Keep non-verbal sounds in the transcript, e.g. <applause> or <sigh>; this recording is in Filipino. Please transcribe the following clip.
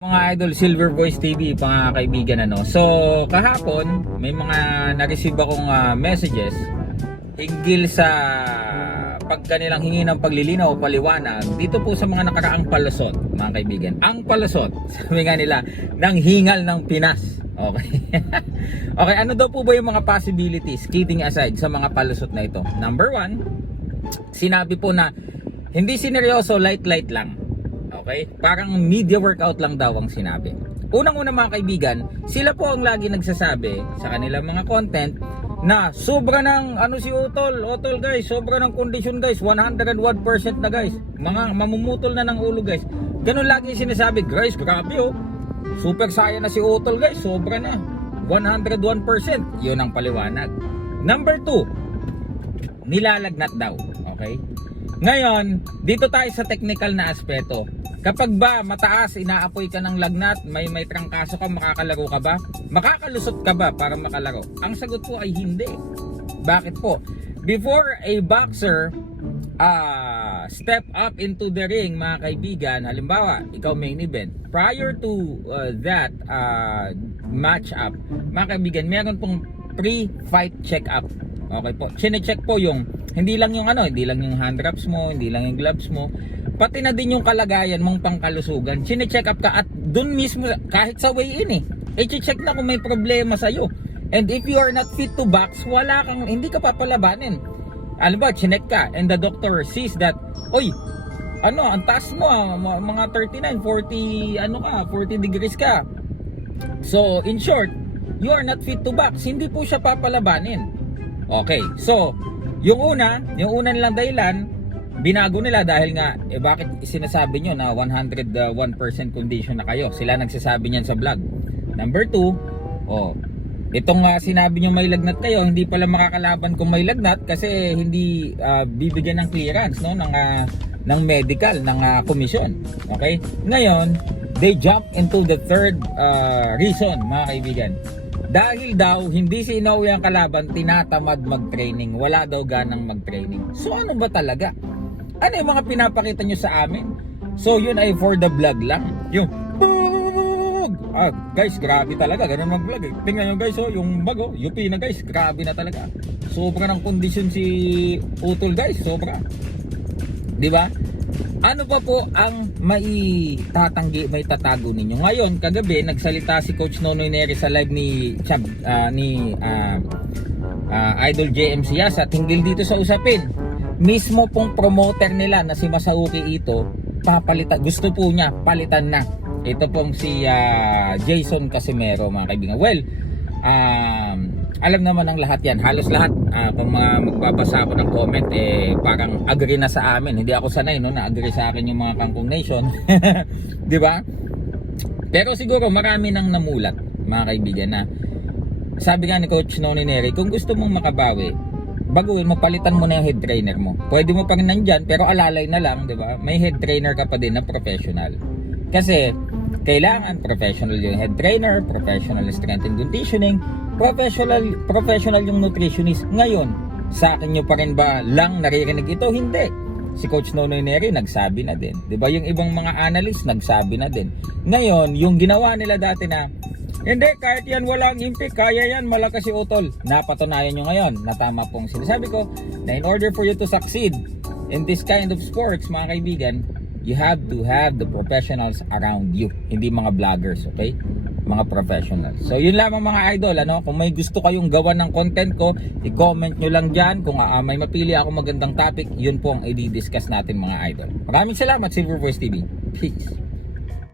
Mga idol Silver Voice TV mga kaibigan ano. So kahapon may mga na-receive akong ah, messages hinggil sa pag kanilang hingi ng paglilinaw o paliwanag dito po sa mga nakaraang palusot mga kaibigan. Ang palusot, <laughs> sabi nga nila, ng hingal ng Pinas. Okay. <laughs> okay, ano daw po ba yung mga possibilities kidding aside sa mga palusot na ito? Number one, sinabi po na hindi sineryoso, light-light lang. Okay? Parang media workout lang daw ang sinabi. Unang-una mga kaibigan, sila po ang lagi nagsasabi sa kanilang mga content na sobra ng ano si Utol, Utol guys, sobra ng kondisyon guys, 101% na guys. Mga mamumutol na ng ulo guys. Ganun lagi sinasabi, guys, grabe oh. Super saya na si Utol guys, sobra na. 101%. Yun ang paliwanag. Number 2, nilalagnat daw. Okay? Ngayon, dito tayo sa technical na aspeto. Kapag ba mataas, inaapoy ka ng lagnat, may may trangkaso ka, makakalaro ka ba? Makakalusot ka ba para makalaro? Ang sagot po ay hindi. Bakit po? Before a boxer ah step up into the ring, mga kaibigan, halimbawa, ikaw main event, prior to uh, that uh, match up, mga kaibigan, meron pong pre-fight check-up. Okay po. Chine-check po yung hindi lang yung ano, hindi lang yung hand wraps mo, hindi lang yung gloves mo, pati na din yung kalagayan mong pangkalusugan. Chine-check up ka at dun mismo kahit sa weigh-in eh. I-check na kung may problema sa iyo. And if you are not fit to box, wala kang hindi ka papalabanin. Alam ba, chinek ka and the doctor sees that, oy, ano, ang taas mo, ah, mga 39, 40, ano ka, 40 degrees ka. So, in short, you are not fit to box. Hindi po siya papalabanin. Okay, so, yung una, yung una nilang dahilan, binago nila dahil nga, eh bakit sinasabi nyo na 101% condition na kayo? Sila nagsasabi niyan sa vlog. Number two, oh, itong nga sinabi nyo may lagnat kayo, hindi pala makakalaban kung may lagnat kasi hindi ah, bibigyan ng clearance no ng ah, ng medical ng ah, komisyon. Okay? Ngayon, they jump into the third ah, reason, mga kaibigan. Dahil daw hindi si Inoue ang kalaban, tinatamad mag-training. Wala daw ganang mag-training. So ano ba talaga? Ano yung mga pinapakita nyo sa amin? So yun ay for the vlog lang. Yung! Ah, guys, grabe talaga. Ganun mag-vlog eh. Tingnan nyo guys, oh, yung bago, UP na guys. Grabe na talaga. Sobra ng kondisyon si Utol guys. Sobra. Di ba? Ano pa po ang maitatanggi, may tatago ninyo? Ngayon, kagabi, nagsalita si Coach Nonoy Neri sa live ni Chab, ah, ni ah, ah, Idol JM Siyas at hinggil dito sa usapin. Mismo pong promoter nila na si Masauki Ito, papalitan, gusto po niya, palitan na. Ito pong si ah, Jason Casimero, mga kaibigan. Well, um, alam naman ng lahat yan. Halos lahat, ah, kung mga magbabasa ako ng comment, eh, parang agree na sa amin. Hindi ako sanay, no, na agree sa akin yung mga Kangkong Nation. <laughs> Di ba? Pero siguro marami nang namulat, mga kaibigan, na sabi nga ni Coach Noni Neri, kung gusto mong makabawi, baguhin mo, palitan mo na yung head trainer mo. Pwede mo pa rin nandyan, pero alalay na lang, di ba? May head trainer ka pa din na professional. Kasi, kailangan professional yung head trainer, professional strength and conditioning, professional professional yung nutritionist. Ngayon, sa akin nyo pa rin ba lang naririnig ito? Hindi. Si Coach Nonoy Neri nagsabi na din. 'Di ba? Yung ibang mga analyst nagsabi na din. Ngayon, yung ginawa nila dati na hindi, kahit yan walang impact, kaya yan, malakas si Utol. Napatunayan nyo ngayon na tama pong sinasabi ko na in order for you to succeed in this kind of sports, mga kaibigan, you have to have the professionals around you. Hindi mga vloggers, okay? Mga professionals. So, yun lamang mga idol, ano? Kung may gusto kayong gawan ng content ko, i-comment nyo lang dyan. Kung ah, may mapili ako magandang topic, yun po ang i-discuss natin mga idol. Maraming salamat, Silver Voice TV. Peace.